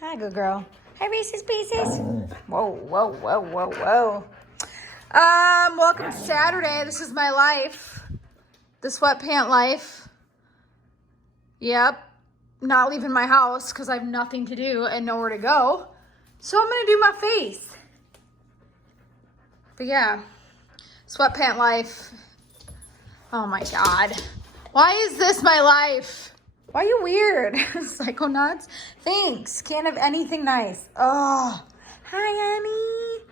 Hi, good girl. Hi, Reese's Pieces. Whoa, whoa, whoa, whoa, whoa. Welcome to Saturday. This is my life. The sweatpant life. Yep. Not leaving my house because I have nothing to do and nowhere to go. So I'm going to do my face. But yeah, sweatpant life. Oh my God. Why is this my life? Why are you weird? Psycho nuts? Thanks. Can't have anything nice. Oh, hi, Annie.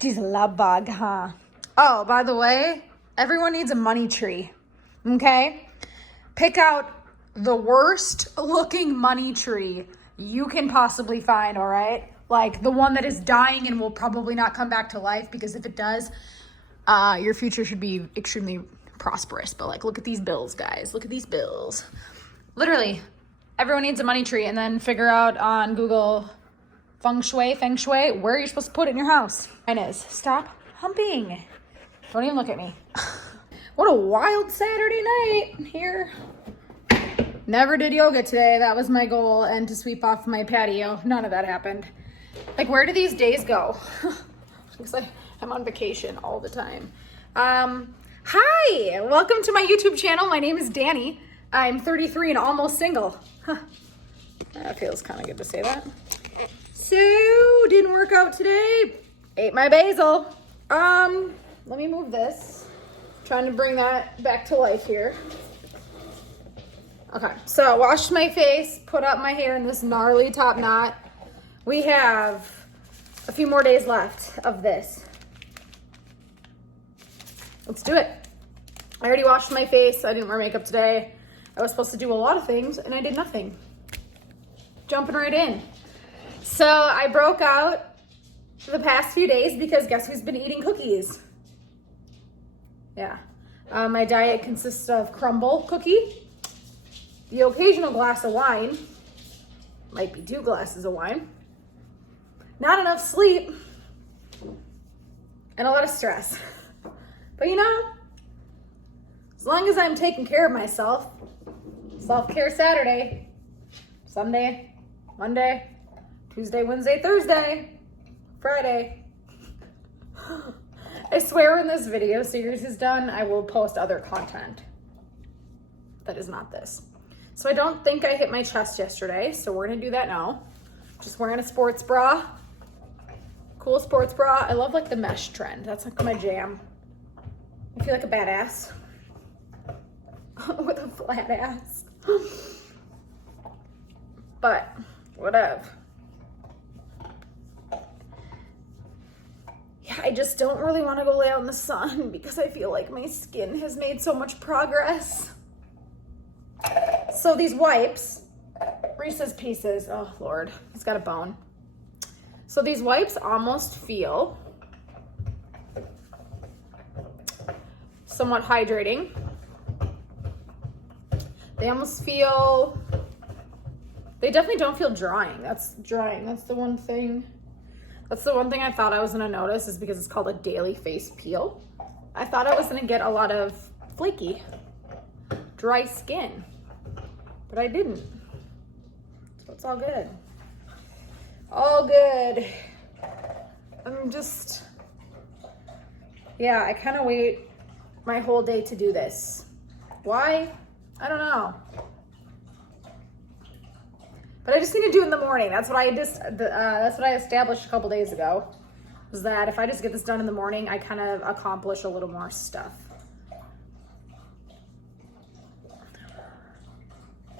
She's a love bug, huh? Oh, by the way, everyone needs a money tree. Okay? Pick out the worst looking money tree you can possibly find, all right? Like the one that is dying and will probably not come back to life, because if it does, your future should be extremely prosperous. But like, look at these bills, guys. Look at these bills. Literally, everyone needs a money tree, and then figure out on Google feng shui, where you're supposed to put it in your house. Mine is, stop humping. Don't even look at me. What a wild Saturday night here. Never did yoga today. That was my goal, and to sweep off my patio. None of that happened. Like, where do these days go? Looks like I'm on vacation all the time. Hi, welcome to my YouTube channel. My name is Danny. I'm 33 and almost single. Huh. That feels kind of good to say that. So, didn't work out today. Ate my basil. Let me move this. Trying to bring that back to life here. Okay, so washed my face, put up my hair in this gnarly top knot. We have a few more days left of this. Let's do it. I already washed my face. I didn't wear makeup today. I was supposed to do a lot of things and I did nothing. Jumping right in. So I broke out the past few days because guess who's been eating cookies? Yeah. My diet consists of crumble cookie, the occasional glass of wine, might be 2 glasses of wine, not enough sleep, and a lot of stress. But you know, as long as I'm taking care of myself, self-care Saturday, Sunday, Monday, Tuesday, Wednesday, Thursday, Friday. I swear when this video series is done, I will post other content that is not this. So I don't think I hit my chest yesterday, so we're gonna do that now. Just wearing a sports bra. Cool sports bra. I love like the mesh trend. That's like my jam. I feel like a badass with a flat ass. But whatever. Yeah, I just don't really want to go lay out in the sun because I feel like my skin has made so much progress. So these wipes, Reese's Pieces, oh Lord, he's got a bone. So these wipes almost feel somewhat hydrating. They almost feel, they definitely don't feel drying. That's drying, that's the one thing. That's the one thing I thought I was gonna notice, is because it's called a daily face peel. I thought I was gonna get a lot of flaky, dry skin, but I didn't. So it's all good. All good. I'm just, yeah, I kind of wait my whole day to do this. Why? I don't know. But I just need to do it in the morning. That's what that's what I established a couple days ago, was that if I just get this done in the morning, I kind of accomplish a little more stuff.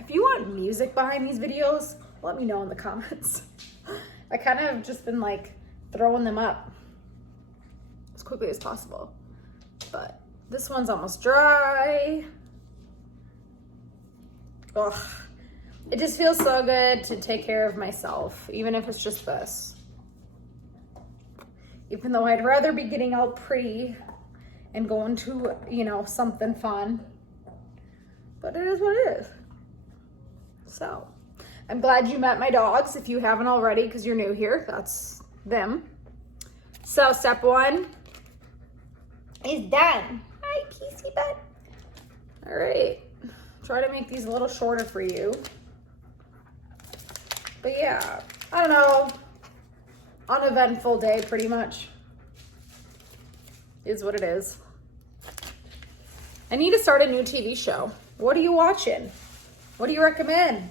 If you want music behind these videos, let me know in the comments. I kind of have just been like throwing them up as quickly as possible. But this one's almost dry. Ugh. It just feels so good to take care of myself, even if it's just this. Even though I'd rather be getting out pretty and going to, you know, something fun. But it is what it is. So, I'm glad you met my dogs. If you haven't already, because you're new here, that's them. So, step 1 is done. Hi, PC bud. All right. Try to make these a little shorter for you. But yeah, I don't know. Uneventful day, pretty much. Is what it is. I need to start a new TV show. What are you watching? What do you recommend?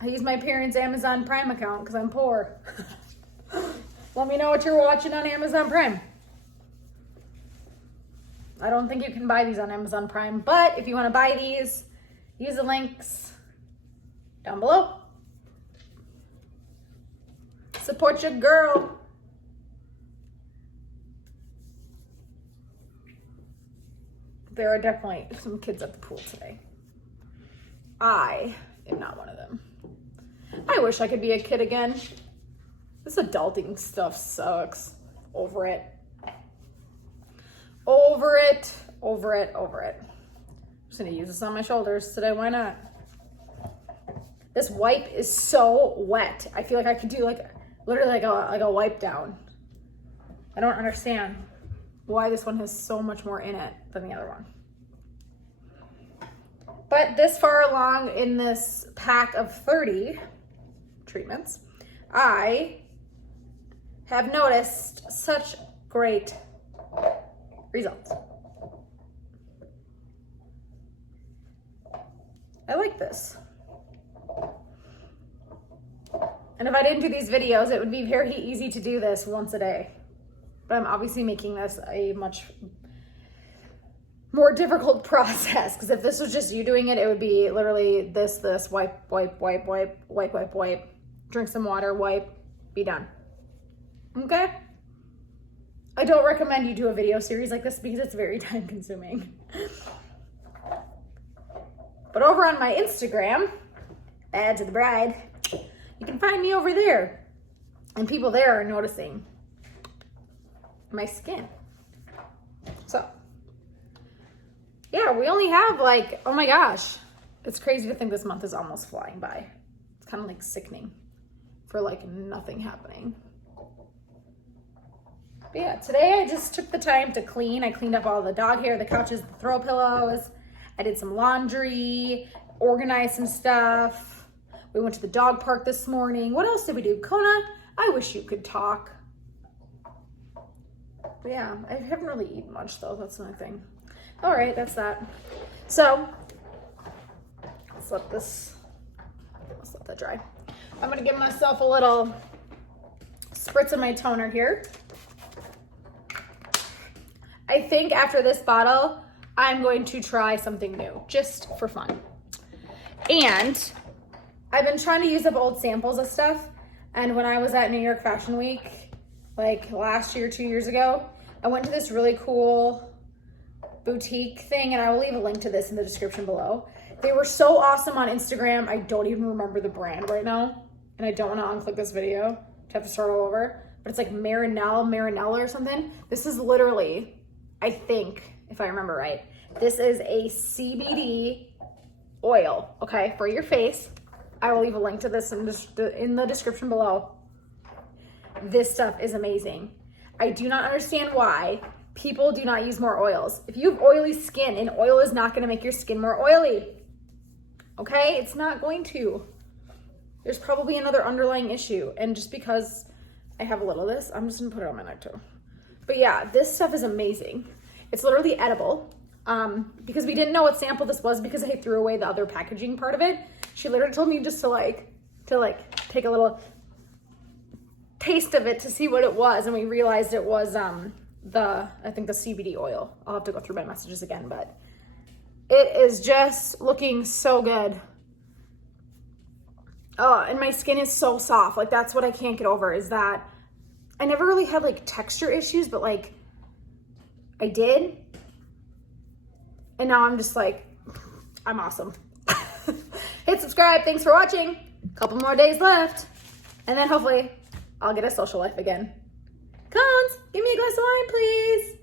I use my parents' Amazon Prime account because I'm poor. Let me know what you're watching on Amazon Prime. I don't think you can buy these on Amazon Prime, but if you want to buy these, use the links down below. Support your girl. There are definitely some kids at the pool today. I am not one of them. I wish I could be a kid again. This adulting stuff sucks. Over it. Over it. Over it. Over it. I'm just gonna use this on my shoulders today. Why not? This wipe is so wet. I feel like I could do literally like a wipe down. I don't understand why this one has so much more in it than the other one. But this far along in this pack of 30 treatments, I have noticed such great results. I like this. And if I didn't do these videos, it would be very easy to do this once a day. But I'm obviously making this a much more difficult process, because if this was just you doing it, it would be literally this, wipe, wipe, wipe, wipe, wipe, wipe, wipe, drink some water, wipe, be done. Okay? I don't recommend you do a video series like this because it's very time consuming. But over on my Instagram, Bad to the Bride, you can find me over there. And people there are noticing my skin. So, yeah, we only have oh my gosh. It's crazy to think this month is almost flying by. It's kind of sickening for nothing happening. But yeah, today I just took the time to clean. I cleaned up all the dog hair, the couches, the throw pillows. I did some laundry, organized some stuff. We went to the dog park this morning. What else did we do? Kona, I wish you could talk. But yeah, I haven't really eaten much though. That's another thing. All right, that's that. So let's let that dry. I'm gonna give myself a little spritz of my toner here. I think after this bottle, I'm going to try something new, just for fun. And I've been trying to use up old samples of stuff. And when I was at New York Fashion Week, last year, 2 years ago, I went to this really cool boutique thing, and I will leave a link to this in the description below. They were so awesome on Instagram. I don't even remember the brand right now, and I don't want to unclick this video to have to start all over, but it's Marinella or something. This is literally, I think, if I remember right, this is a CBD oil, okay, for your face. I will leave a link to this in the description below. This stuff is amazing. I do not understand why people do not use more oils. If you have oily skin, an oil is not going to make your skin more oily. Okay? It's not going to. There's probably another underlying issue. And just because I have a little of this, I'm just going to put it on my neck too. But yeah, this stuff is amazing. It's literally edible. Because we didn't know what sample this was because I threw away the other packaging part of it. She literally told me just to take a little taste of it to see what it was, and we realized it was I think the CBD oil. I'll have to go through my messages again, but it is just looking so good. Oh, and my skin is so soft. That's what I can't get over, is that I never really had texture issues, but I did. And now I'm just I'm awesome. Hit subscribe. Thanks for watching. A couple more days left. And then hopefully I'll get a social life again. Cones, give me a glass of wine, please.